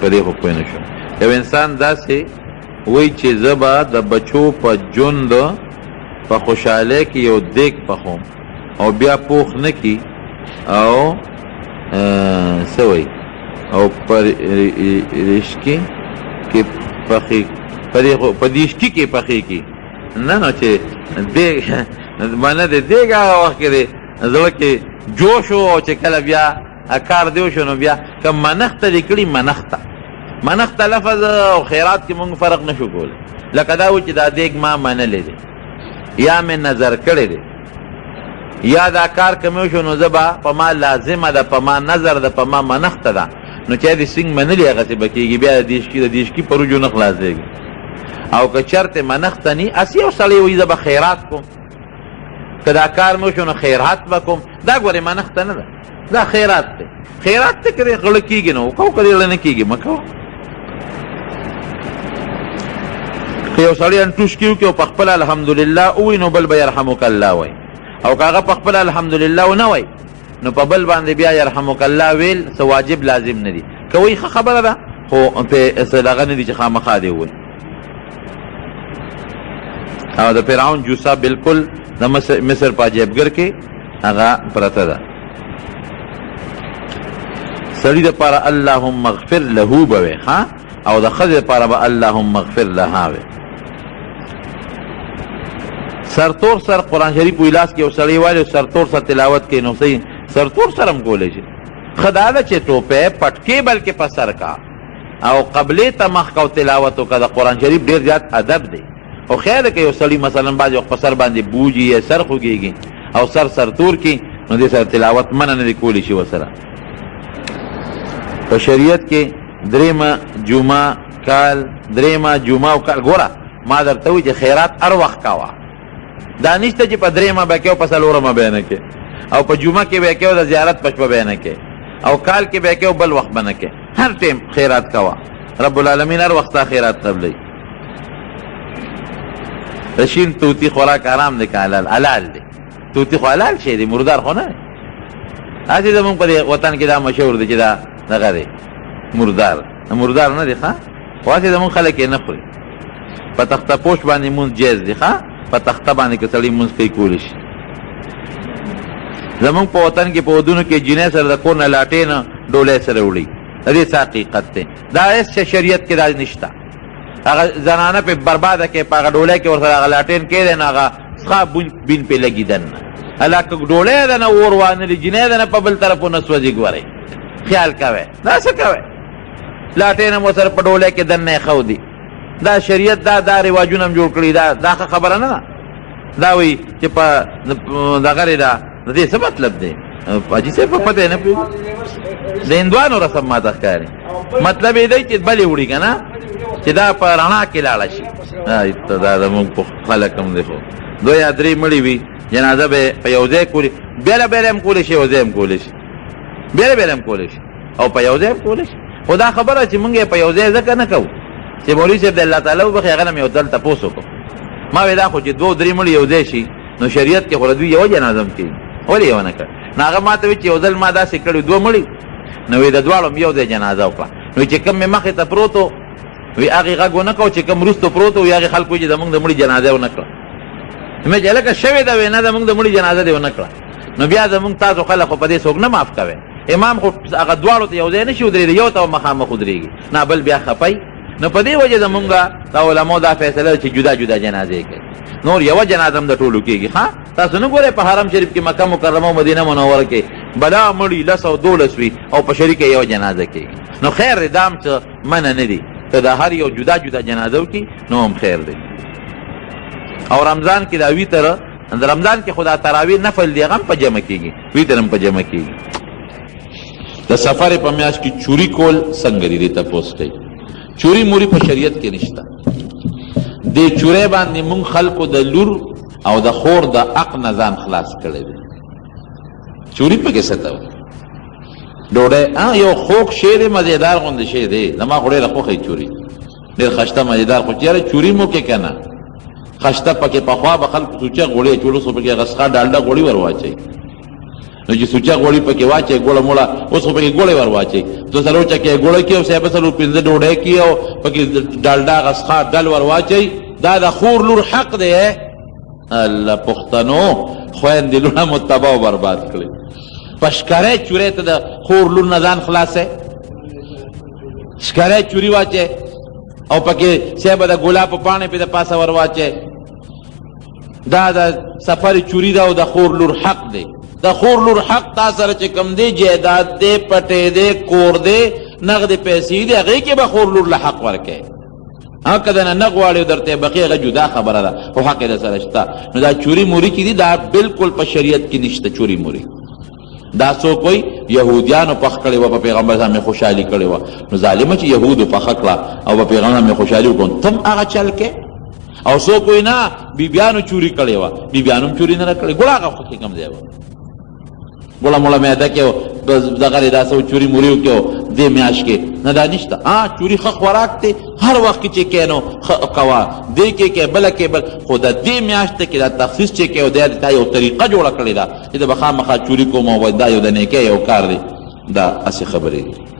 په دې خو پوه نه شو. یو انسان داسې وایي چې زه به د بچو په ژوند په خوشحالۍ کې یو دیګ پخوم او بیا پوخ نه کي او څه وایي او په رشکې کې پخې په دیشکي کې پخې کي نه چې دیګ معنی د دیګ هغه وخت کې دی زړه کې جوش و او چې کله بیا کار دی وشو نو بیا که منښته دې کړي منښته لفظ او خیرات کې مونږ فرق نه شو کولی. لکه دا و چې دا دیګ ما منلی دی یا مې نظر کړی دی یا دا کار که مې وشو نو زه به په ما لازمه ده په ما نظر ده په ما منښته ده نو چا دې سنګ منلي هغسې به کېږي بیا د دیشکي په رجو نه خلاصېږي. او که چرته منښته نی اس یو سړی وایي زه به خیرات کوم که دا کار مې وشو نو خیرات به کوم دا ګورې منښته نه ده دا خیرات دی. خیرات ته که دې غړه کېږي نو وکړو که دې غړه نه کېږي مه کوه. که یو سړی انټوش کې وکړي او په خپله الحمدلله ووایي نو بل به یرحمک الله وایي او که هغه په خپله الحمدلله ونه وایي نو په بل باندې بیا یرحمک الله ویل څه واجب لازم نه دي. که وایي ښه خبره ده خو پې څه دغه نه دي چې خامخا دې ووایي. او د فرعون جوسه بلکل د مصر په جیبګر کې هغه پرته ده. سړي دپاره اللهم اغفر له به وی ها او د ښځې دپاره به اللهم اغفر لها وی. سرتور سر قرآن شریف وی لاس کې یو سړی والی سرتور سر تلاوت کوي نو صحیح سرتور سر هم کولی شي. ښه دا ده چې ټوپی پټکې بلکې په سر کا او قبلې ته مخ کا او تلاوت وکړه. د قرآن شریف ډېر زیات ادب دی او خیر ده که یو سړي مثلا بعضې وخت په سر باندې بوجي یا سر خوږېږي او سرتور کي نو دې سره تلاوت منع نه دی کولی شي ورسره. په شریعت کې درېیمه جمعه او کال ګوره ما درته وایي چې خیرات هر وخت کوه دا نشته چې په درېیمه به کې او په څلورمه به نه کې او په جمعه کې به کې او د زیارت په شپه به نه کې او کال کې به کې او بل وخت به نه کې هر ټیم خیرات کوه. رب العالمین هر وخت تا خیرات قبلوي. رشین توتی خوراک حرام دی که حلال دی؟ توتی خو حلال شی دی مردار خو نه دی. هسې زمونږ په دې وطن کې دا مشهور دی چې دا دغه دی مردار نه دی ښه خو هسې زمونږ خلک یې نه خوري. په تخته پوش باندې مونځ جایز دی ښه په تخته باندې که سړی مونځ کوي کولی شي. زمونږ په وطن کې په ودونو کې جینۍ سره د کور نه لاټې نه ډولۍ سره وړي د دې څه حقیقت دی. دا هېڅ شریعت کې دا نشته. هغه زنانه پې برباده کې په هغه ډولۍ کې ورسره هغه لاټین کېدی نو هغه څښا بین پې لګي دننه هلکه ډولۍ ده نه اور وانلي جینۍ ده نه په بل طرف ونه سوځي. ګورئ خیال کوئ دا څه کوئ لاټین هم ورسره په ډولۍ کې دننه یې ښودي. دا شریعت دا رواجونه هم جوړ کړي دا ښه خبره نه ده. دا وایي چې په دغه ده د دې څه مطلب دی حاجي صاحب په پته یې نه پوهېږي د هندوانو رسم ماته ښکاري. مطلب یې دی چې بلې وړي که نه چې دا په رڼا کې لاړه شي. دا زمونږ په خلک هم دی خو دوه یا درې مړي وي جنازه به په یو ځای کولي بېله هم کولی شي یو ځای هم کولی شي بېله هم کولی شي او په یو ځای هم کولی شي. خو دا خبره چې مونږ یې په یو ځای ځکه نه کوو چې مولوي صاحب د الله تعالی وبخښي هغه نه مې یو ځل تپوس وکړو ما وایي دا خو چې دوه درې مړي یو ځای شي نو شریعت کې خو د دوی یوه جنازه هم کېږي ولې یې ونه کړ نو هغه ما ته وایي چې یو ځل ما داسې کړي دوه مړي نو وایي د دواړو م یو ځای جنازه وکړه نو چې کوم مې مخې ته پروت و وی هغې غږ ونه کړو چې کوم وروسته پروت وي هغې خلکو چې زمونږ د مړي جنازه یې ونه کړه. مې چې هلکه شوې ده وی نه زمونږ د مړي جنازه دې ونه کړه نو بیا زمونږ تاسو خلک خو په دې څوک نه معاف کوئ. امام خو هغه دواړو ته یو ځای نه شي ودرېدی یو ته مخامخ ودرېږي نه بل بیا خپئ. نو په دې وجه زمونږ د علماو دا فیصله ده چې جدا جدا جنازې کوي نور یوه جنازه هم د ټولو کېږي. ښه تاسو نه ګورئ په حرم شریف کې مکه مکرمه او مدینه منوره کې بلا مړي 1012 وي او په شریکه یوه جنازه کېږي. نو خیر دی دا هم څه منع نه دي که دا هر یو جدا جدا جنازه وکړي نو هم خیر دی. او رمضان کې دا ویتر د رمضان کې خو دا تراویح نفل دی هغه هم په جمع کېږي ویتر هم په جمع کېږي. د سفر په میاشت کې چوری کول څنګه دي دې تپوس کوي. چوری موري په شریعت کې نشته. دې چورې باندې مونږ خلکو د لور او د خور د حق نه ځان خلاص کړی دی. چوری پکې څه ته وایي ډوډۍ یو خوږ شی دی مزېدار غوندې شی دی زما خو ډېره خوښوي چوري ډېر خشته مزېدار خو چې یاره چوري مو کې که نه خشته پکې پخوا به خلکو سوچه غوړي اچولو سو پکې هغه څښا ډالډه غوړي ور واچوي نو نو چې سوچا غوړي پکې واچي ګوړه موړه اوس خو پکې ګوړې ور واچي دو سلو چکې ګوړه کې او صاحب سلو پنځه ډوډۍ کې او پکې ډالډا غسخا ډل ور واچي دا د خور لور حق دی الله پښتنو خويندې لونه متبا او برباد کړي پشکره چورې ته د خور لور نه ځان خلاصې شکره چوری واچي او پکې صاحب د ګلاب په پانه په د پاسه ور واچي دا د سفر چوری دا او د خور لور حق دی د خور لور حق تا سره چې کم دی جیداد دی پټې دی کور دی نغد پیسې دی هغې کې به خور لور له حق ورکوي که د نه غواړي درته بقي هغه جدا خبره ده خو حق یې در سره شته نو دا چوري موري چې دي دا بالکل په شریعت کې نشته چوري موري دا څوک وایي یهودیانو پخ کړې وه په پیغمبر صاحب مې خوشحالي کړې وه نو ظالمه چې یهودو پخه کړه او په پیغمبر مې خوشحالي وکړو تم هغه چل کې او څوک وایي نه بیبیانو چوري کړې وه بیبیانو هم چوري نه کړې ګوړه هغه خو کې کم دی وه ګوړه موړه میده کې دغه دا څه چوري موري وکړو دې میاشت کې نه دا نشته چوري ښه خوراک دی هر وخت کې چې کې نو کوه دې کې بله کې بل خو د دې میاشت کې دا تخصیص چې کې او دا یو طریقه جوړه کړې ده چې د به خامخا چوري کوم او دا یو د نیکۍ یو کار دی دا هسې خبرې دي